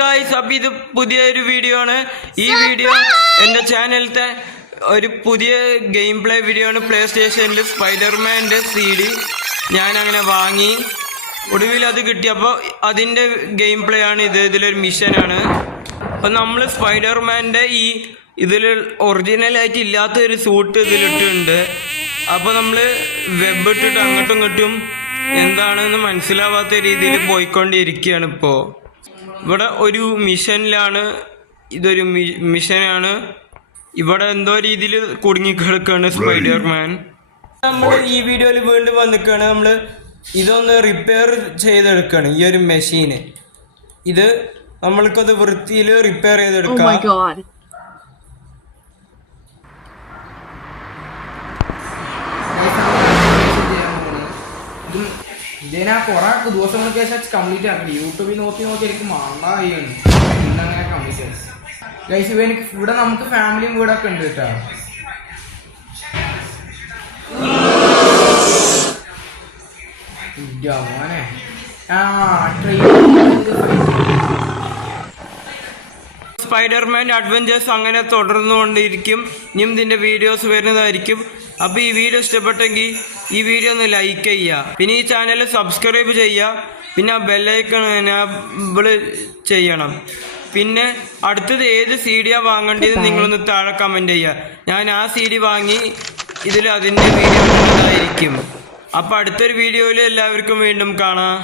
Guys, അപ്പോൾ ഇത് പുതിയൊരു വീഡിയോ ആണ്. ഈ വീഡിയോ എൻ്റെ ചാനലിലത്തെ ഒരു പുതിയ ഗെയിം പ്ലേ വീഡിയോ ആണ്. പ്ലേ സ്റ്റേഷനിൽ സ്പൈഡർമാൻ്റെ CD ഞാൻ അങ്ങനെ വാങ്ങി. ഒടുവിൽ അത് കിട്ടിയപ്പോൾ അതിൻ്റെ ഗെയിം പ്ലേ ആണ് ഇത്. ഇതിലൊരു മിഷനാണ്. അപ്പം നമ്മൾ സ്പൈഡർമാൻ്റെ ഇതിൽ ഒറിജിനലായിട്ട് ഇല്ലാത്തൊരു സൂട്ട് ഇതിലിട്ടുണ്ട്. അപ്പോൾ നമ്മൾ വെബ് ഇട്ടിട്ട് അങ്ങോട്ടും ഇങ്ങോട്ടും എന്താണെന്ന് മനസ്സിലാവാത്ത രീതിയിൽ പോയിക്കൊണ്ടിരിക്കുകയാണ്. ഇപ്പോൾ ഇവിടെ ഒരു മിഷനിലാണ്. ഇതൊരു മിഷനാണ്. ഇവിടെ എന്തോ രീതിയിൽ കുടുങ്ങിക്കിടക്കുകയാണ് സ്പൈഡർമാൻ. നമ്മൾ ഈ വീഡിയോയിൽ വീണ്ടും വന്നിക്കുകയാണ്. നമ്മൾ ഇതൊന്ന് റിപ്പയർ ചെയ്തെടുക്കുകയാണ്. ഈ ഒരു മെഷീന് ഇത് നമ്മൾക്കത് വൃത്തിയിൽ റിപ്പയർ ചെയ്തെടുക്കാം. ഇതിനാ കുറെ ദിവസങ്ങൾക്ക് ശേഷം കംപ്ലീറ്റ് ആക്കി. യൂട്യൂബിൽ നോക്കി എനിക്ക് മണ്ടാണ് ഇന്നങ്ങനെ കംപ്ലീറ്റ് ഗൈസ്. എനിക്ക് ഇവിടെ നമുക്ക് ഫാമിലിയും വീടൊക്കെ ഉണ്ട് കേട്ടോ. മോനെ സ്പൈഡർമാൻ്റെ അഡ്വഞ്ചേഴ്സ് അങ്ങനെ തുടർന്നുകൊണ്ടിരിക്കും. ഇനിയും ഇതിൻ്റെ വീഡിയോസ് വരുന്നതായിരിക്കും. അപ്പോൾ ഈ വീഡിയോ ഇഷ്ടപ്പെട്ടെങ്കിൽ ഈ വീഡിയോ ഒന്ന് ലൈക്ക് ചെയ്യുക. പിന്നെ ഈ ചാനൽ സബ്സ്ക്രൈബ് ചെയ്യുക. പിന്നെ ആ ബെല്ലൈക്കൺ എനേബിൾ ചെയ്യണം. പിന്നെ അടുത്തത് ഏത് CD വാങ്ങേണ്ടത് നിങ്ങളൊന്ന് താഴെ കമൻറ്റ് ചെയ്യുക. ഞാൻ ആ CD വാങ്ങി ഇതിൽ അതിൻ്റെ വീഡിയോ ഉള്ളതായിരിക്കും. അപ്പോൾ അടുത്തൊരു വീഡിയോയിൽ എല്ലാവർക്കും വീണ്ടും കാണാം.